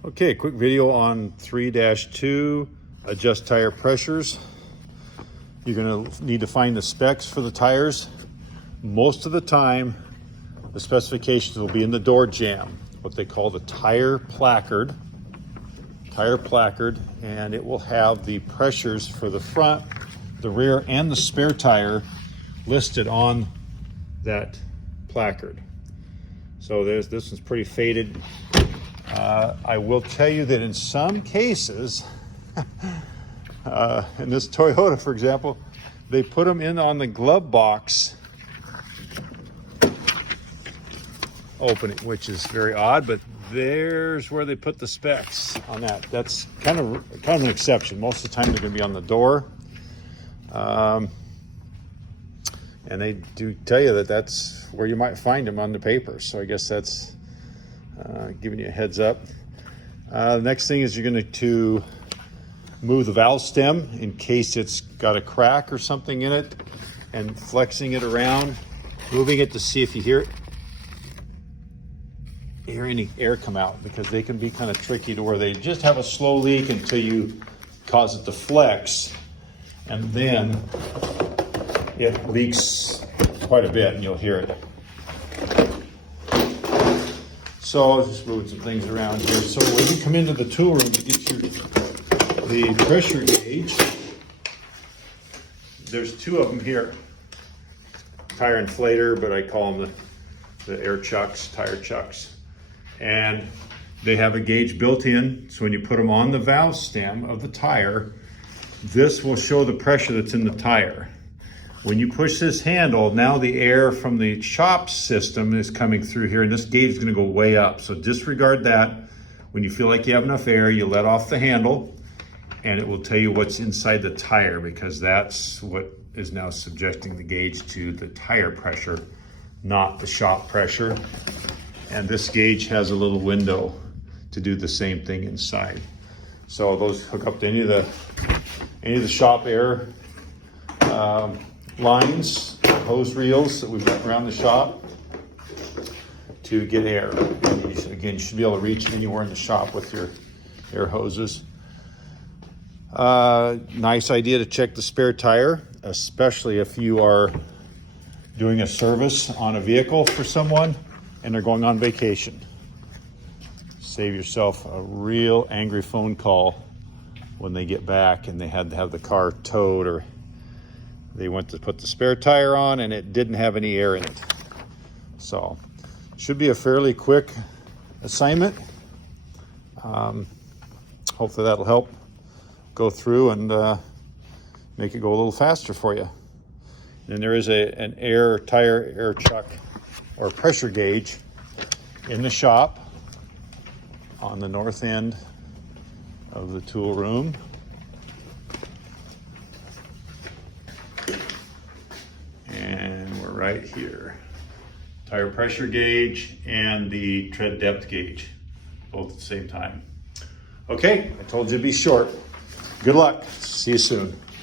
Okay, quick video on 3-2, adjust tire pressures. You're gonna need to find the specs for the tires. Most of the time, the specifications will be in the door jamb, what they call the tire placard, and it will have the pressures for the front, the rear, and the spare tire listed on that placard. So this one's pretty faded. I will tell you that in some cases, in this Toyota, for example, they put them in on the glove box opening, which is very odd, but there's where they put the specs on that. That's kind of an exception. Most of the time they're going to be on the door. And they do tell you that that's where you might find them on the paper. So I guess that's giving you a heads up. The next thing is you're going to move the valve stem in case it's got a crack or something in it, and flexing it around, moving it to see if you hear any air come out, because they can be kind of tricky to where they just have a slow leak until you cause it to flex, and then it leaks quite a bit and you'll hear it. So I'll just move some things around here. So when you come into the tool room to get the pressure gauge, there's two of them here. Tire inflator, but I call them the air chucks, tire chucks. And they have a gauge built in, so when you put them on the valve stem of the tire, this will show the pressure that's in the tire. When you push this handle, now the air from the shop system is coming through here, and this gauge is going to go way up. So disregard that. When you feel like you have enough air, you let off the handle, and it will tell you what's inside the tire, because that's what is now subjecting the gauge to the tire pressure, not the shop pressure. And this gauge has a little window to do the same thing inside. So those hook up to any of the shop air lines, hose reels that we've got around the shop to get air. And you should be able to reach anywhere in the shop with your air hoses. Nice idea to check the spare tire, especially if you are doing a service on a vehicle for someone and they're going on vacation. Save yourself a real angry phone call when they get back and they had to have the car towed, or they went to put the spare tire on and it didn't have any air in it. So should be a fairly quick assignment. Hopefully that'll help go through and make it go a little faster for you. And then there is an tire air chuck or pressure gauge in the shop on the north end of the tool room. And we're right here. Tire pressure gauge and the tread depth gauge, both at the same time. Okay, I told you to be short. Good luck. See you soon.